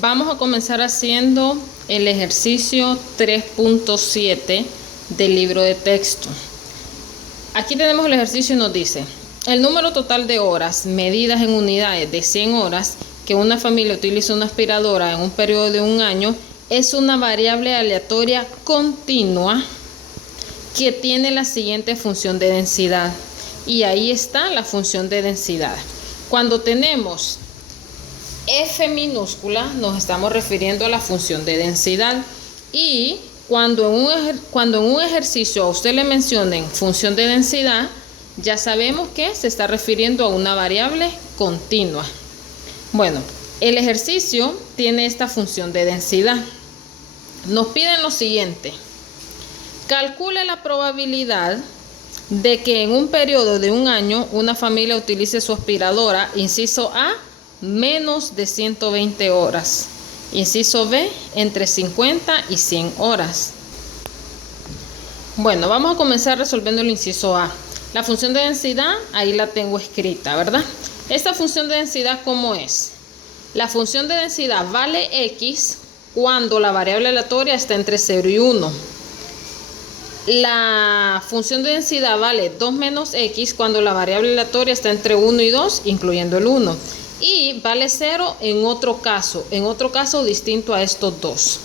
Vamos a comenzar haciendo el ejercicio 3.7 del libro de texto. Aquí tenemos el ejercicio y nos dice: el número total de horas medidas en unidades de 100 horas que una familia utiliza una aspiradora en un periodo de un año es una variable aleatoria continua que tiene la siguiente función de densidad. Y ahí está la función de densidad. Cuando tenemos F minúscula nos estamos refiriendo a la función de densidad, y cuando en un ejercicio a usted le mencionen función de densidad, ya sabemos que se está refiriendo a una variable continua. Bueno, el ejercicio tiene esta función de densidad. Nos piden lo siguiente: calcule la probabilidad de que en un periodo de un año una familia utilice su aspiradora, inciso A, menos de 120 horas, inciso B, entre 50 y 100 horas. Bueno, vamos a comenzar resolviendo el inciso A. La función de densidad, ahí la tengo escrita, ¿verdad? Esta función de densidad, ¿cómo es? La función de densidad vale X cuando la variable aleatoria está entre 0 y 1. La función de densidad vale 2 menos X cuando la variable aleatoria está entre 1 y 2, incluyendo el 1. Y vale 0 en otro caso distinto a estos dos.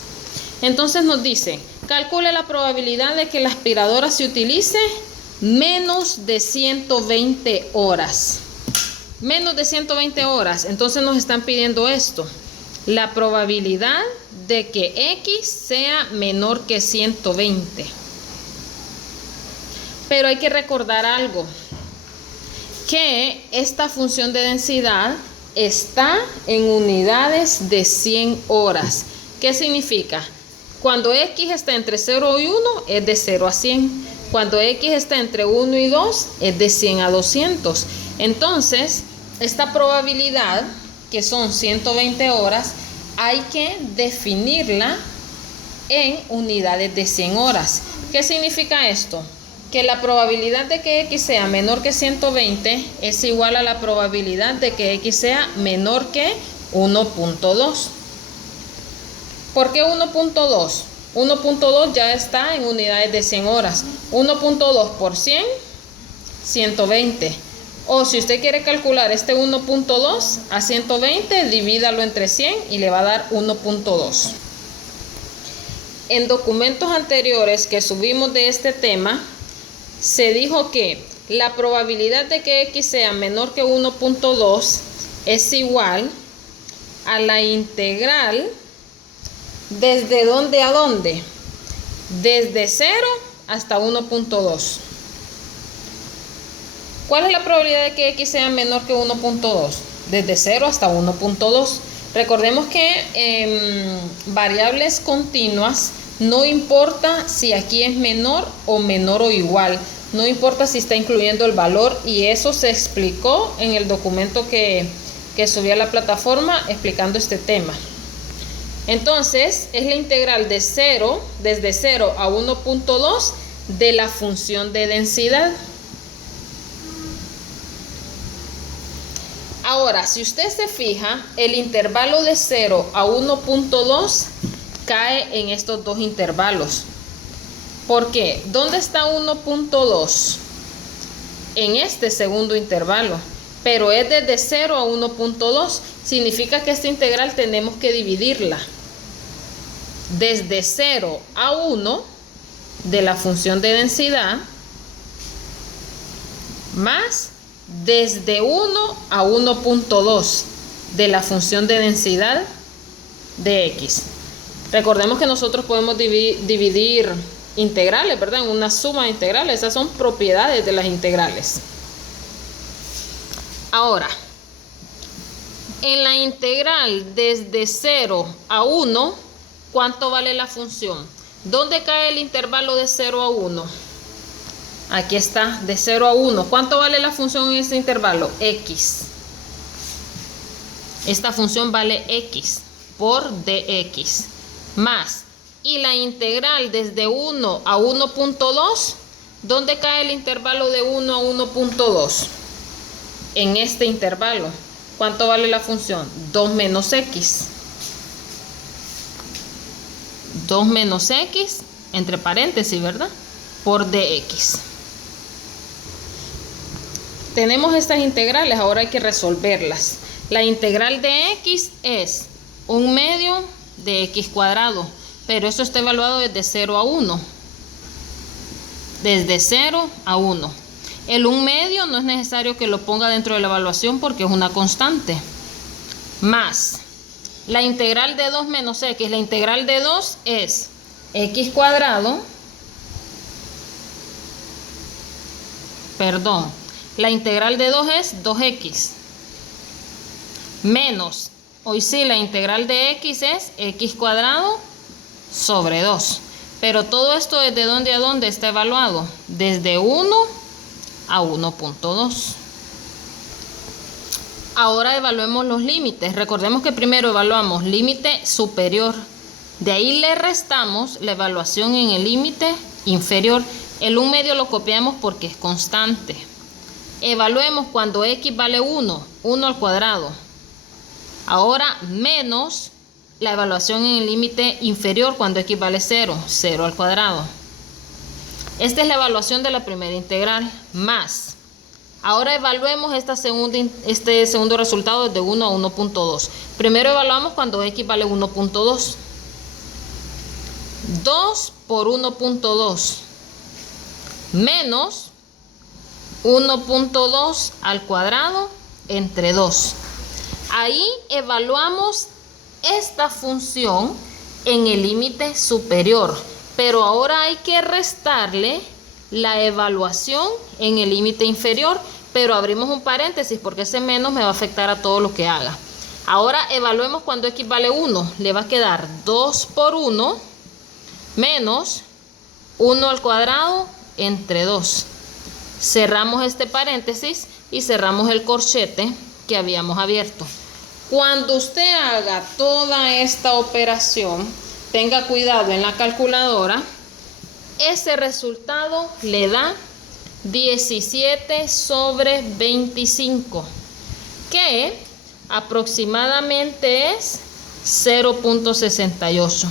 Entonces nos dice: calcule la probabilidad de que la aspiradora se utilice menos de 120 horas. Menos de 120 horas. Entonces nos están pidiendo esto: la probabilidad de que X sea menor que 120. Pero hay que recordar algo, que esta función de densidad está en unidades de 100 horas. ¿Qué significa? Cuando X está entre 0 y 1 es de 0 a 100. Cuando X está entre 1 y 2 es de 100 a 200. Entonces, esta probabilidad, que son 120 horas, hay que definirla en unidades de 100 horas. ¿Qué significa esto? Que la probabilidad de que X sea menor que 120 es igual a la probabilidad de que X sea menor que 1.2. ¿Por qué 1.2? 1.2 ya está en unidades de 100 horas. 1.2 por 100, 120. O si usted quiere calcular este 1.2 a 120, divídalo entre 100 y le va a dar 1.2. En documentos anteriores que subimos de este tema, se dijo que la probabilidad de que X sea menor que 1.2 es igual a la integral ¿desde dónde a dónde? Desde 0 hasta 1.2. ¿Cuál es la probabilidad de que X sea menor que 1.2? Desde 0 hasta 1.2. Recordemos que en variables continuas no importa si aquí es menor o igual, no importa si está incluyendo el valor, y eso se explicó en el documento que subí a la plataforma explicando este tema. Entonces, es la integral de 0, desde 0 a 1.2 de la función de densidad. Ahora, si usted se fija, el intervalo de 0 a 1.2 cae en estos dos intervalos. ¿Por qué? ¿Dónde está 1.2? En este segundo intervalo, pero es desde 0 a 1.2. Significa que esta integral tenemos que dividirla. Desde 0 a 1 de la función de densidad, más desde 1 a 1.2 de la función de densidad de X. Recordemos que nosotros podemos dividir integrales, ¿verdad?, en una suma de integrales. Esas son propiedades de las integrales. Ahora, en la integral desde 0 a 1, ¿cuánto vale la función? ¿Dónde cae el intervalo de 0 a 1? Aquí está, de 0 a 1. ¿Cuánto vale la función en este intervalo? X. Esta función vale X por dx. Más, y la integral desde 1 a 1.2, ¿dónde cae el intervalo de 1 a 1.2? En este intervalo. ¿Cuánto vale la función? 2 menos X. 2 menos x, entre paréntesis, ¿verdad? Por dx. Tenemos estas integrales, ahora hay que resolverlas. La integral de x es 1/2 de x cuadrado, pero eso está evaluado desde 0 a 1. Desde 0 a 1. El 1/2 no es necesario que lo ponga dentro de la evaluación porque es una constante. Más la integral de 2 menos x. La integral de 2 es x cuadrado. Perdón. La integral de 2 es 2x. Menos. Hoy sí, la integral de x es x cuadrado sobre 2. Pero todo esto ¿desde dónde a dónde está evaluado? Desde 1 a 1.2. Ahora evaluemos los límites. Recordemos que primero evaluamos límite superior. De ahí le restamos la evaluación en el límite inferior. El 1/2 lo copiamos porque es constante. Evaluemos cuando x vale 1, 1 al cuadrado. Ahora menos la evaluación en el límite inferior cuando x vale 0, 0 al cuadrado. Esta es la evaluación de la primera integral, más. Ahora evaluemos este segundo resultado desde 1 a 1.2. Primero evaluamos cuando x vale 1.2. 2 por 1.2 menos 1.2 al cuadrado entre 2. Ahí evaluamos esta función en el límite superior, pero ahora hay que restarle la evaluación en el límite inferior, pero abrimos un paréntesis porque ese menos me va a afectar a todo lo que haga. Ahora evaluemos cuando x vale 1, le va a quedar 2 por 1 menos 1 al cuadrado entre 2. Cerramos este paréntesis y cerramos el corchete que habíamos abierto. Cuando usted haga toda esta operación, tenga cuidado en la calculadora, ese resultado le da 17 sobre 25, que aproximadamente es 0.68.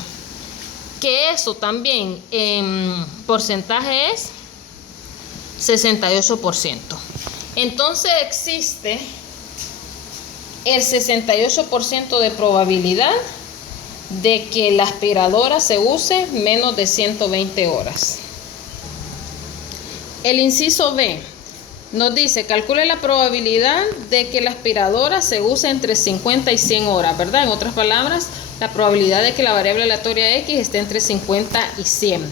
Que eso también en porcentaje es 68%. Entonces existe el 68% de probabilidad de que la aspiradora se use menos de 120 horas. El inciso B nos dice, calcule la probabilidad de que la aspiradora se use entre 50 y 100 horas, ¿verdad? En otras palabras, la probabilidad de que la variable aleatoria X esté entre 50 y 100.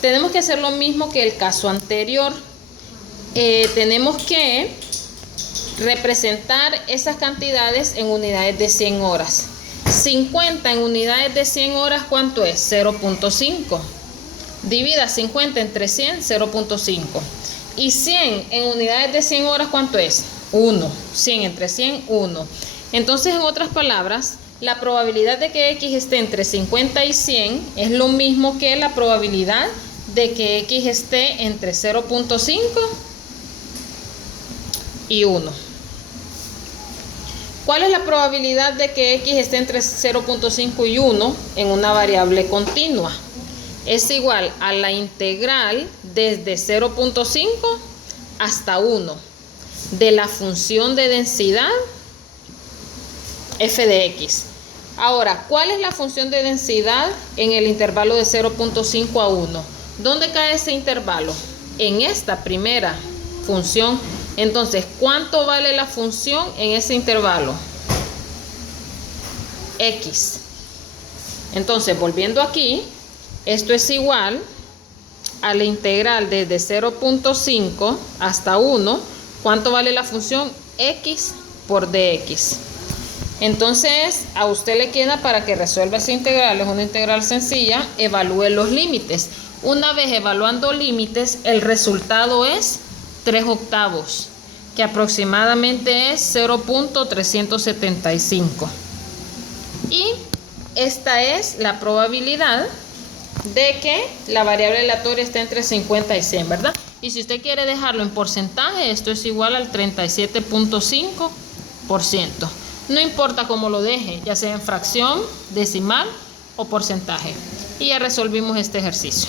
Tenemos que hacer lo mismo que el caso anterior. Tenemos que representar esas cantidades en unidades de 100 horas. 50 en unidades de 100 horas, ¿cuánto es? 0.5. Divida 50 entre 100, 0.5. Y 100 en unidades de 100 horas, ¿cuánto es? 1. 100 entre 100, 1. Entonces, en otras palabras, la probabilidad de que X esté entre 50 y 100 es lo mismo que la probabilidad de que X esté entre 0.5 y 1. ¿Cuál es la probabilidad de que X esté entre 0.5 y 1 en una variable continua? Es igual a la integral desde 0.5 hasta 1 de la función de densidad f de x. Ahora, ¿cuál es la función de densidad en el intervalo de 0.5 a 1? ¿Dónde cae ese intervalo? En esta primera función. Entonces, ¿cuánto vale la función en ese intervalo? X. Entonces, volviendo aquí, esto es igual a la integral desde 0.5 hasta 1. ¿Cuánto vale la función? X por dx. Entonces, a usted le queda para que resuelva esa integral, es una integral sencilla, evalúe los límites. Una vez evaluando límites, el resultado es 3/8, que aproximadamente es 0.375. Y esta es la probabilidad de que la variable aleatoria esté entre 50 y 100, ¿verdad? Y si usted quiere dejarlo en porcentaje, esto es igual al 37.5%. No importa cómo lo deje, ya sea en fracción, decimal o porcentaje. Y ya resolvimos este ejercicio.